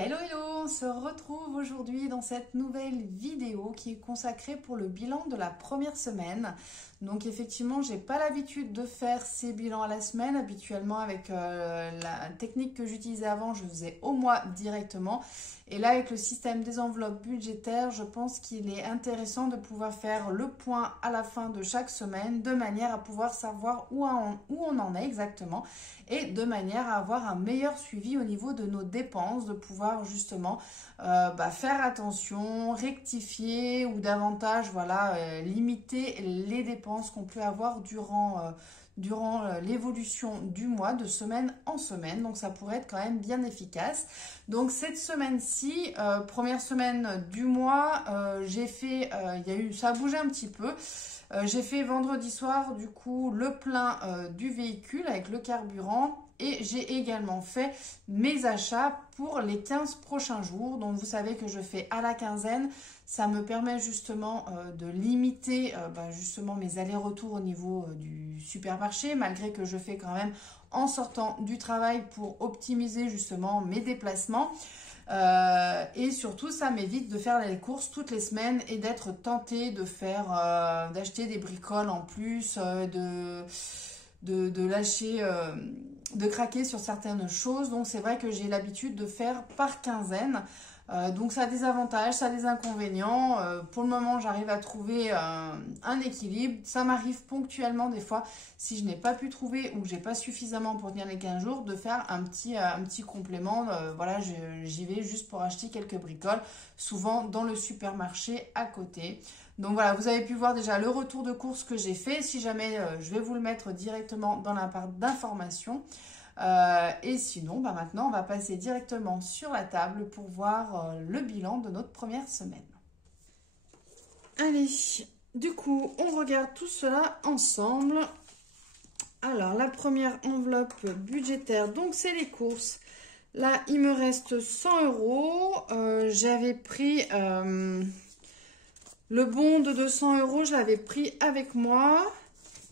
Hello hello, on se retrouve aujourd'hui dans cette nouvelle vidéo qui est consacrée pour le bilan de la première semaine. Donc effectivement, j'ai pas l'habitude de faire ces bilans à la semaine. Habituellement, avec la technique que j'utilisais avant, je faisais au mois directement. Et là, avec le système des enveloppes budgétaires, je pense qu'il est intéressant de pouvoir faire le point à la fin de chaque semaine, de manière à pouvoir savoir où on en est exactement, et de manière à avoir un meilleur suivi au niveau de nos dépenses, de pouvoir justement faire attention, rectifier ou davantage limiter les dépenses qu'on peut avoir durant l'évolution du mois, de semaine en semaine. Donc ça pourrait être quand même bien efficace. Donc cette semaine-ci, première semaine du mois, ça a bougé un petit peu. J'ai fait vendredi soir du coup le plein du véhicule avec le carburant. Et j'ai également fait mes achats pour les 15 prochains jours. Donc vous savez que je fais à la quinzaine. Ça me permet justement de limiter justement mes allers-retours au niveau du supermarché, malgré que je fais quand même en sortant du travail pour optimiser justement mes déplacements. Et surtout, ça m'évite de faire les courses toutes les semaines et d'être tentée de d'acheter des bricoles en plus, de lâcher, de craquer sur certaines choses. Donc c'est vrai que j'ai l'habitude de faire par quinzaine. Donc ça a des avantages, ça a des inconvénients. Pour le moment, j'arrive à trouver un équilibre. Ça m'arrive ponctuellement des fois, si je n'ai pas pu trouver ou que j'ai pas suffisamment pour tenir les 15 jours, de faire un petit complément. J'y vais juste pour acheter quelques bricoles, souvent dans le supermarché à côté. Donc voilà, vous avez pu voir déjà le retour de course que j'ai fait. Si jamais, je vais vous le mettre directement dans la barre d'informations. Et sinon, maintenant, on va passer directement sur la table pour voir le bilan de notre première semaine. Allez, du coup, on regarde tout cela ensemble. Alors, la première enveloppe budgétaire, donc c'est les courses. Là, il me reste 100 €. J'avais pris le bon de 200 €, je l'avais pris avec moi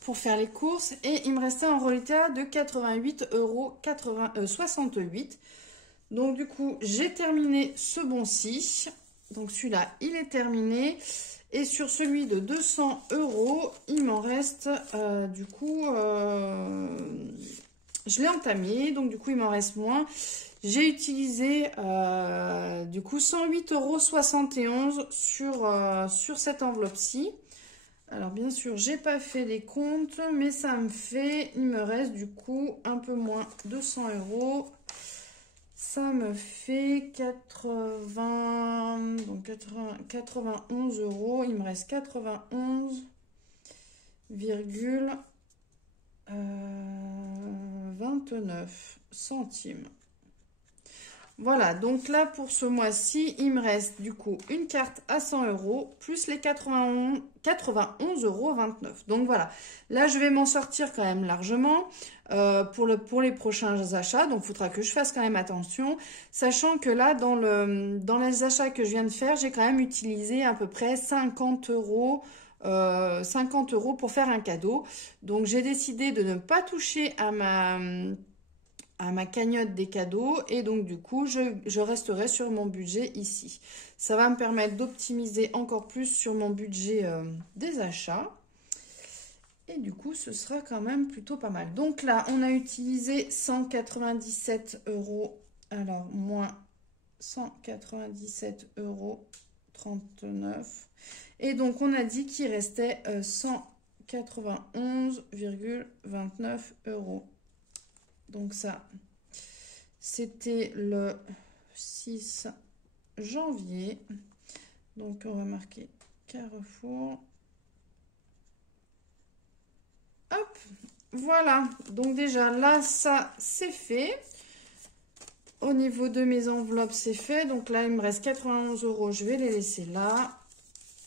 pour faire les courses et il me restait un reliquat de 88,68 €. Donc du coup, j'ai terminé ce bon-ci. Donc celui-là, il est terminé. Et sur celui de 200 €, il m'en reste je l'ai entamé. Donc du coup, il m'en reste moins. J'ai utilisé du coup 108,71 € sur cette enveloppe-ci. Alors bien sûr, j'ai pas fait les comptes, mais il me reste du coup un peu moins de 100 €. Ça me fait 91 €. Il me reste 91,29 centimes. Voilà, donc là pour ce mois-ci, il me reste du coup une carte à 100 € plus les 91,29 €. Donc voilà, là je vais m'en sortir quand même largement pour les prochains achats. Donc il faudra que je fasse quand même attention, sachant que là dans les achats que je viens de faire, j'ai quand même utilisé à peu près 50 €. 50 € pour faire un cadeau. Donc j'ai décidé de ne pas toucher à ma cagnotte des cadeaux et donc du coup je resterai sur mon budget ici. Ça va me permettre d'optimiser encore plus sur mon budget des achats et du coup ce sera quand même plutôt pas mal. Donc là on a utilisé 197 €, alors moins 197,39 € et donc on a dit qu'il restait 191,29 €. Donc ça, c'était le 6 janvier. Donc on va marquer Carrefour. Hop, voilà. Donc déjà là, ça c'est fait. Au niveau de mes enveloppes, c'est fait. Donc là, il me reste 91 €. Je vais les laisser là.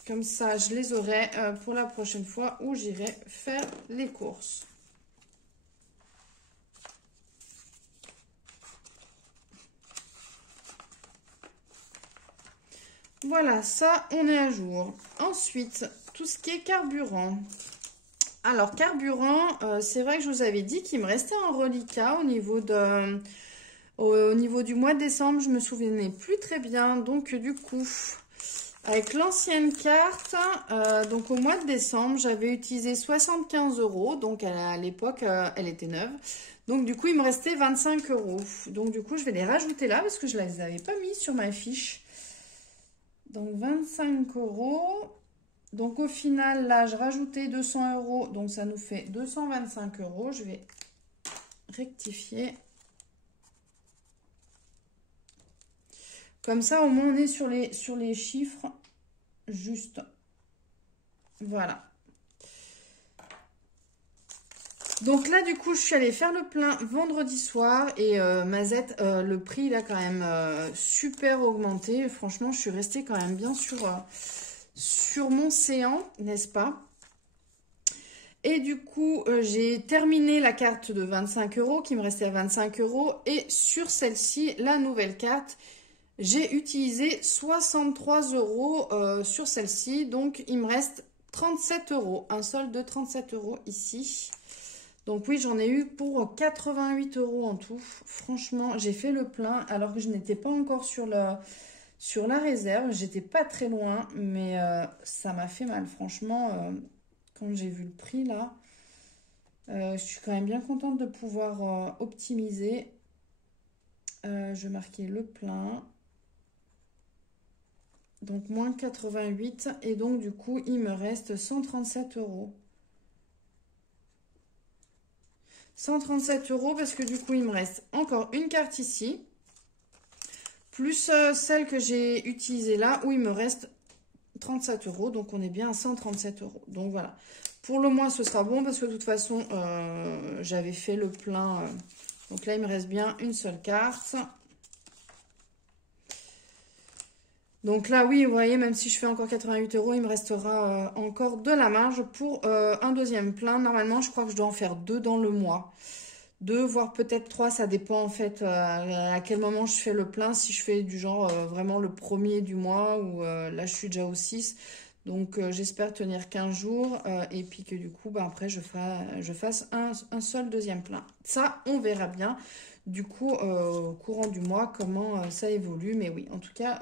Comme ça, je les aurai pour la prochaine fois où j'irai faire les courses. Voilà, ça, on est à jour. Ensuite, tout ce qui est carburant. Alors, carburant, c'est vrai que je vous avais dit qu'il me restait un reliquat au niveau Au niveau du mois de décembre, je me souvenais plus très bien. Donc du coup, avec l'ancienne carte, donc au mois de décembre, j'avais utilisé 75 €. Donc à l'époque, elle était neuve. Donc du coup, il me restait 25 €. Donc du coup, je vais les rajouter là parce que je ne les avais pas mis sur ma fiche. Donc 25 €. Donc au final, là, je rajoutais 200 €. Donc ça nous fait 225 €. Je vais rectifier. Comme ça, au moins, on est sur les chiffres justes. Voilà. Donc là, du coup, je suis allée faire le plein vendredi soir et Mazette, le prix, il a quand même super augmenté. Franchement, je suis restée quand même bien sur mon séant, n'est-ce pas? Et du coup, j'ai terminé la carte de 25 € qui me restait à 25 €. Et sur celle-ci, la nouvelle carte, j'ai utilisé 63 € sur celle-ci. Donc, il me reste 37 €. Un solde de 37 € ici. Donc oui, j'en ai eu pour 88 € en tout. Franchement, j'ai fait le plein alors que je n'étais pas encore sur la réserve. J'étais pas très loin, mais ça m'a fait mal. Franchement, quand j'ai vu le prix là, je suis quand même bien contente de pouvoir optimiser. Je vais marquer le plein. Donc moins 88 et donc du coup, il me reste 137 €. 137 € parce que du coup, il me reste encore une carte ici. Plus celle que j'ai utilisée là où il me reste 37 €. Donc, on est bien à 137 €. Donc, voilà. Pour le mois, ce sera bon parce que de toute façon, j'avais fait le plein. Donc là, il me reste bien une seule carte. Donc là, oui, vous voyez, même si je fais encore 88 €, il me restera encore de la marge pour un deuxième plein. Normalement, je crois que je dois en faire 2 dans le mois. 2, voire peut-être 3, ça dépend en fait à quel moment je fais le plein. Si je fais du genre vraiment le premier du mois ou là, je suis déjà au 6. Donc, j'espère tenir 15 jours et puis que du coup, bah, après, je fasse un seul deuxième plein. Ça, on verra bien. Du coup, au courant du mois, comment ça évolue. Mais oui, en tout cas,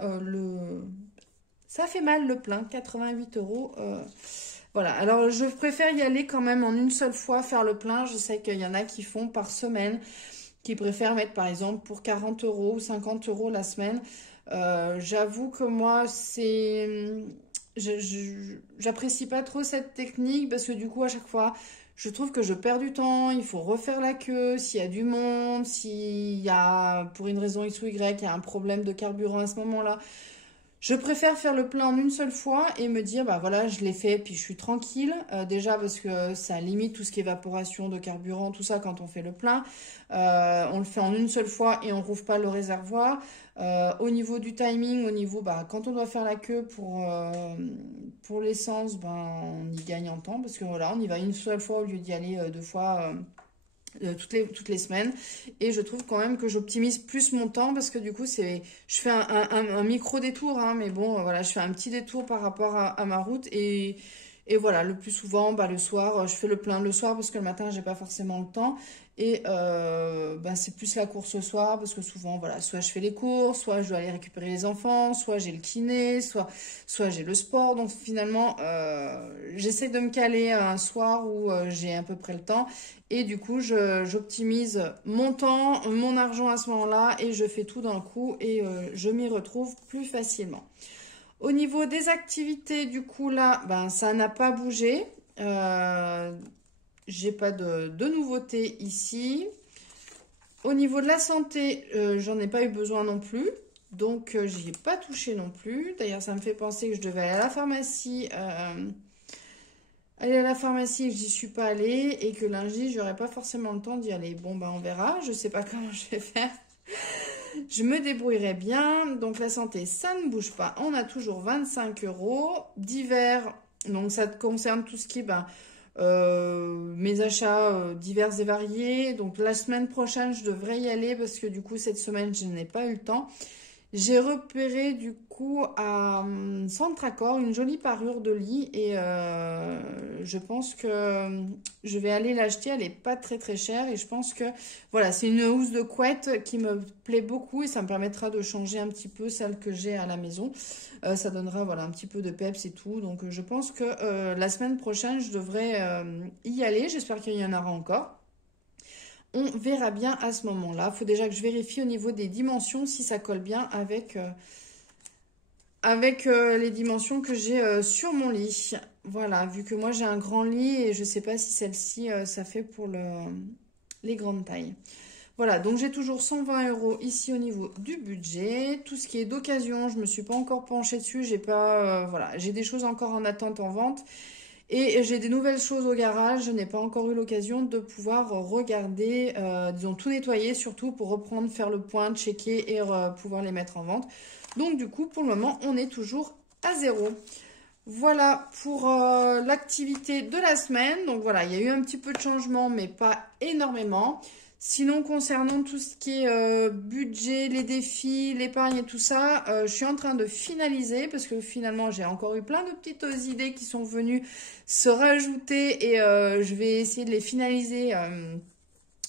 ça fait mal le plein, 88 €. Voilà, alors je préfère y aller quand même en une seule fois, faire le plein. Je sais qu'il y en a qui font par semaine, qui préfèrent mettre par exemple pour 40 € ou 50 € la semaine. J'avoue que moi, j'apprécie pas trop cette technique parce que du coup, à chaque fois, je trouve que je perds du temps, il faut refaire la queue, s'il y a du monde, s'il y a, pour une raison X ou Y, il y a un problème de carburant à ce moment-là. Je préfère faire le plein en une seule fois et me dire, bah voilà, je l'ai fait, puis je suis tranquille. Déjà parce que ça limite tout ce qui est évaporation de carburant, tout ça quand on fait le plein. On le fait en une seule fois et on rouvre pas le réservoir. Au niveau du timing, au niveau, bah, quand on doit faire la queue pour l'essence, ben, on y gagne en temps parce que voilà, on y va une seule fois au lieu d'y aller 2 fois. Toutes les semaines et je trouve quand même que j'optimise plus mon temps parce que du coup je fais un micro détour hein, mais bon voilà, je fais un petit détour par rapport à ma route et voilà, le plus souvent bah, le soir je fais le plein le soir parce que le matin j'ai pas forcément le temps et bah, c'est plus la course le soir parce que souvent voilà, soit je fais les courses, soit je dois aller récupérer les enfants, soit j'ai le kiné, soit j'ai le sport. Donc finalement j'essaie de me caler un soir où j'ai à peu près le temps et du coup j'optimise mon temps, mon argent à ce moment-là et je fais tout d'un coup et je m'y retrouve plus facilement. Au niveau des activités, du coup là, ben, ça n'a pas bougé. J'ai pas de nouveautés ici. Au niveau de la santé, j'en ai pas eu besoin non plus. Donc, j'y ai pas touché non plus. D'ailleurs, ça me fait penser que je devais aller à la pharmacie. Aller à la pharmacie et que j'y suis pas allée. Et que lundi, j'aurais pas forcément le temps d'y aller. Bon, bah, on verra. Je sais pas comment je vais faire. Je me débrouillerai bien. Donc, la santé, ça ne bouge pas. On a toujours 25 €. Divers, donc ça concerne tout ce qui est... Ben, mes achats divers et variés. Donc la semaine prochaine, je devrais y aller parce que du coup, cette semaine, je n'ai pas eu le temps. J'ai repéré du coup à Centracor une jolie parure de lit et je pense que je vais aller l'acheter. Elle est pas très très chère et je pense que voilà, c'est une housse de couette qui me plaît beaucoup et ça me permettra de changer un petit peu celle que j'ai à la maison. Ça donnera voilà un petit peu de peps et tout. Donc je pense que la semaine prochaine je devrais y aller. J'espère qu'il y en aura encore. On verra bien à ce moment-là. Il faut déjà que je vérifie au niveau des dimensions si ça colle bien avec les dimensions que j'ai sur mon lit. Voilà, vu que moi j'ai un grand lit et je ne sais pas si celle-ci ça fait pour les grandes tailles. Voilà, donc j'ai toujours 120 € ici au niveau du budget. Tout ce qui est d'occasion, je ne me suis pas encore penchée dessus. J'ai pas, voilà, j'ai des choses encore en attente en vente. Et j'ai des nouvelles choses au garage. Je n'ai pas encore eu l'occasion de pouvoir regarder, disons tout nettoyer, surtout pour reprendre, faire le point, checker et pouvoir les mettre en vente. Donc du coup, pour le moment, on est toujours à zéro. Voilà pour l'activité de la semaine. Donc voilà, il y a eu un petit peu de changement, mais pas énormément. Sinon, concernant tout ce qui est budget, les défis, l'épargne et tout ça, je suis en train de finaliser parce que finalement, j'ai encore eu plein de petites idées qui sont venues se rajouter et je vais essayer de les finaliser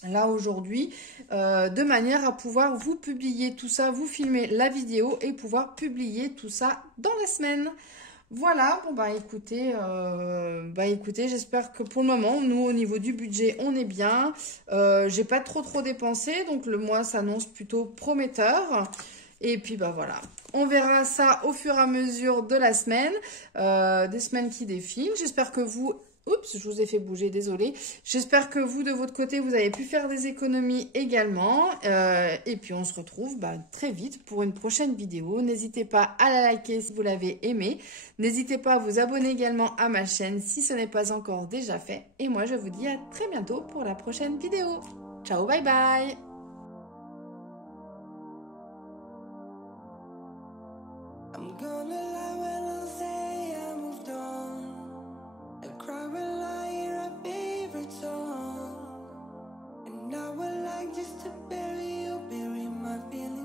là aujourd'hui de manière à pouvoir vous publier tout ça, vous filmer la vidéo et pouvoir publier tout ça dans la semaine. Voilà, bon bah écoutez, j'espère que pour le moment, nous au niveau du budget, on est bien. J'ai pas trop dépensé, donc le mois s'annonce plutôt prometteur. Et puis bah voilà, on verra ça au fur et à mesure de la semaine, des semaines qui défilent. J'espère que vous oups, je vous ai fait bouger, désolé. J'espère que vous, de votre côté, vous avez pu faire des économies également. Et puis, on se retrouve très vite pour une prochaine vidéo. N'hésitez pas à la liker si vous l'avez aimé. N'hésitez pas à vous abonner également à ma chaîne si ce n'est pas encore déjà fait. Et moi, je vous dis à très bientôt pour la prochaine vidéo. Ciao, bye bye! I'm gonna lie when I say I moved on. I cry when I hear our favorite song. And I would like just to bury my feelings.